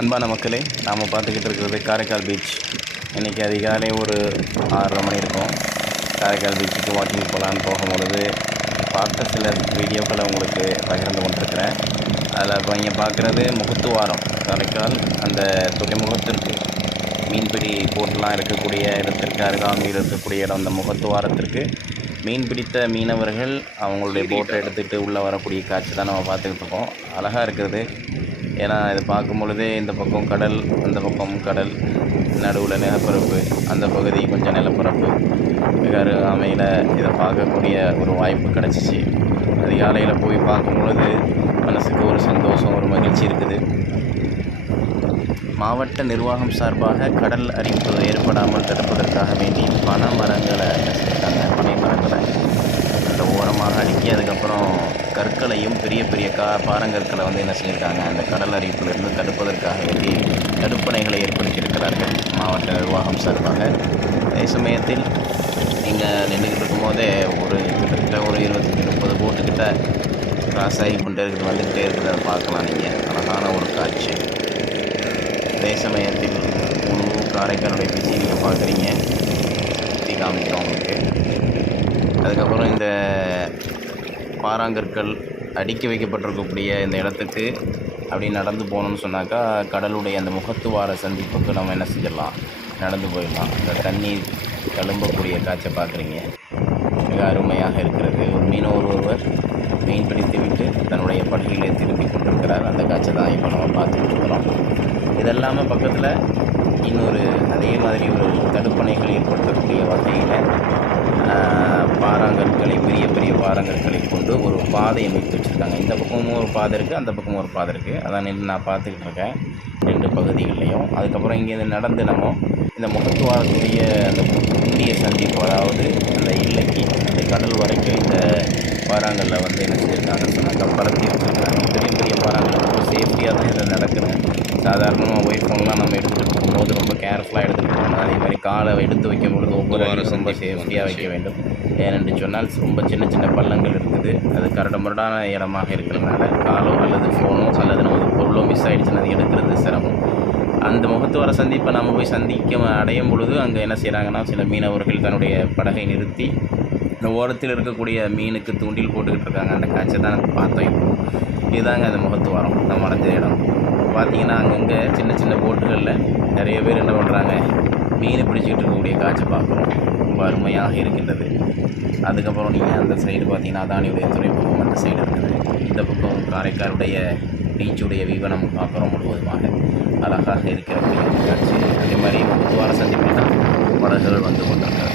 அன்பான மக்களே, நாம் பார்த்துக்கிட்டு இருக்கிறது காரைக்கால் பீச். இன்றைக்கி அதிகாலை ஒரு 6:30 மணி இருக்கும். காரைக்கால் பீச்சுக்கு வாக்கிங் போகலான்னு போகும்பொழுது பார்த்த சில வீடியோக்களை உங்களுக்கு பகிர்ந்து கொண்டிருக்கிறேன். அதில் இப்போ இங்கே பார்க்குறது முகத்துவாரம். காரைக்கால் அந்த துறைமுகத்திற்கு மீன்பிடி போட்டெலாம் இருக்கக்கூடிய இடத்திற்கு அருகாமையில் இருக்கக்கூடிய இடம். அந்த முகத்துவாரத்திற்கு மீன் பிடித்த மீனவர்கள் அவங்களுடைய போட்டை எடுத்துகிட்டு உள்ளே வரக்கூடிய காட்சி தான் நம்ம பார்த்துக்கிட்டு இருக்கோம். அழகாக இருக்கிறது. ஏன்னா இதை பார்க்கும் பொழுதே இந்த பக்கம் கடல், அந்த பக்கம் கடல், நடுவில் நிலப்பரப்பு, அந்த பகுதி கொஞ்சம் நிலப்பரப்பு, மிக அருகாமையில் இதை பார்க்கக்கூடிய ஒரு வாய்ப்பு கிடச்சிச்சு. அதிகாலையில் போய் பார்க்கும் பொழுது மனசுக்கு ஒரு சந்தோஷம், ஒரு மகிழ்ச்சி இருக்குது. மாவட்ட நிர்வாகம் சார்பாக கடல் அரிப்பு ஏற்படாமல் தடுப்பதற்காக வேண்டி பனை மரங்களை அந்த ஓரமாக அடுக்கி அதுக்கப்புறம் கற்களையும் பெரிய பெரிய பாறங்கற்களை என்ன செஞ்சுருக்காங்க, அந்த கடல் அரிப்பிலிருந்து தடுப்பதற்காக வேண்டி தடுப்பணைகளை ஏற்படுத்தியிருக்கிறார்கள் மாவட்ட நிர்வாகம் சார்பாக. அதே சமயத்தில் இங்கே நின்றுக்கிட்டு இருக்கும்போதே கிட்டத்தட்ட ஒரு 25-30 போட்டுக்கிட்ட கிராஸ் ஆகி கொண்டே இருக்குது, வந்துக்கிட்டே இருக்குது. அதை பார்க்கலாம் நீங்கள். அழகான ஒரு காட்சி. அதே சமயத்தில் முழு காரைக்காலுடைய பிஸி நீங்கள் பார்க்குறீங்க, சுற்றி காமிக்கிறோம் உங்களுக்கு. அதுக்கப்புறம் இந்த பாறாங்கற்கள் அடுக்கி வைக்கப்பட்டிருக்கக்கூடிய இந்த இடத்துக்கு அப்படி நடந்து போகணுன்னு சொன்னாக்கா கடலுடைய அந்த முகத்துவார சந்திப்புக்கு நம்ம என்ன செஞ்சிடலாம், நடந்து போயிடலாம். இந்த தண்ணீர் தழும்பக்கூடிய காட்சியை பார்க்குறீங்க, மிக அருமையாக இருக்கிறது. ஒரு மீனவர் ஒருவர் மீன் பிடித்து விட்டு தன்னுடைய படகிலே திரும்பி கொண்டிருக்கிறார். அந்த காட்சி தான் இப்போ நம்ம பார்த்துக்கிட்டு இருக்கிறோம். இதெல்லாமல் பக்கத்தில் இன்னொரு அதே மாதிரி ஒரு தடுப்பணைகள் ஏற்படுத்தக்கூடிய வகையில் பாறாங்கற்களை, பெரிய பெரிய பாறாங்கற்களை கொண்டு ஒரு பாதை அமைத்து வச்சுருக்காங்க. இந்த பக்கமும் ஒரு பாதை இருக்குது, அந்த பக்கமும் ஒரு பாதை இருக்குது. அதான் நான் பார்த்துக்கிட்டு இருக்கேன் 2 பகுதிகள்லையும். அதுக்கப்புறம் இங்கேருந்து நடந்து நம்ம இந்த முகத்துவாரத்துடைய அந்த இந்திய சந்திப்பு, அதாவது அந்த எல்லைக்கு அந்த கடல் வரைக்கும் இந்த பாறாங்கல்ல என்ன செஞ்சுருக்காங்கன்னு சொன்னாக்கா பறத்தி வச்சுருக்காங்க. பெரிய பெரிய பாறாங்கல் ரொம்ப சேஃப்டியாக தான் இதில் நடக்குது. சாதாரணமாக ஒய்ஃப் ஃபோன்லாம் நம்ம எடுத்துகிட்டு போகும்போது ரொம்ப கேர்ஃபுல்லாக எடுத்துகிட்டு போகணும். அதே மாதிரி காலை எடுத்து வைக்கும் பொழுது ஒவ்வொரு ரொம்ப சேஃப்டியாக வைக்க வேண்டும். ஏனென்று சொன்னால் ரொம்ப சின்ன சின்ன பள்ளங்கள் இருக்குது. அது கரடுமுரடான இடமாக இருக்கிறதுனால காலோ அல்லது ஃபோனோ அல்லது நமக்கு பொருளோ மிஸ் ஆகிடுச்சுன்னா அது எடுக்கிறது சிரமம். அந்த முகத்துவார சந்திப்பை நம்ம போய் அடையும் பொழுது அங்கே என்ன செய்கிறாங்கன்னா, சில மீனவர்கள் தன்னுடைய படகை நிறுத்தி இந்த ஓரத்தில் இருக்கக்கூடிய மீனுக்கு தூண்டில் போட்டுக்கிட்டு இருக்காங்க. அந்த காட்சியை தான் நம்ம பார்த்தோம். இப்போ இதுதாங்க அந்த முகத்துவாரம், நம்ம அடைஞ்ச இடம். பார்த்திங்கன்னா அங்கங்கே சின்ன சின்ன போட்டுகளில் நிறைய பேர் என்ன பண்ணுறாங்க, மீன் பிடிச்சிக்கிட்டு இருக்கக்கூடிய காட்சி பார்க்குறோம். ரொம்ப அருமையாக இருக்கின்றது. அதுக்கப்புறம் நீங்கள் அந்த சைடு பார்த்தீங்கன்னா அதானியுடைய துறைமுகம் அந்த சைடு இருக்குது. இந்த பக்கம் காரைக்காலுடைய பீச்சுடைய விவனம் பார்க்குறோம். முழுவதுமாக அழகாக இருக்கிற காட்சி. அதே மாதிரி முகத்துவார சந்திப்பில் தான் படகுகள் வந்து கொண்டிருக்கிறது.